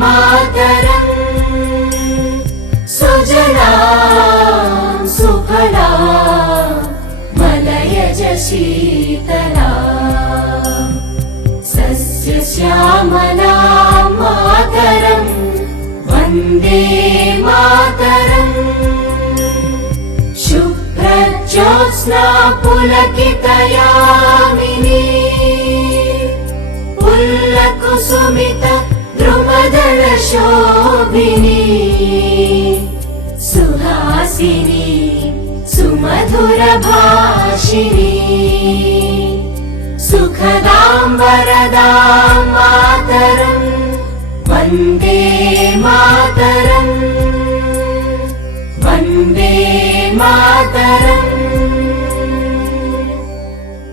मातरम् सुजलां सुफलां मलयज शीतलां सस्यश्यामलां मातरम् वन्दे मातरम् शुभ्रज्योत्स्ना पुलकितयामिनी पुल्लकुसुमित द्रुमदल शोभिनी सुहासिनी सुमधुर भाषिणी सुखदां वरदां मातरम् वन्दे मातरम् वन्दे मातरम्।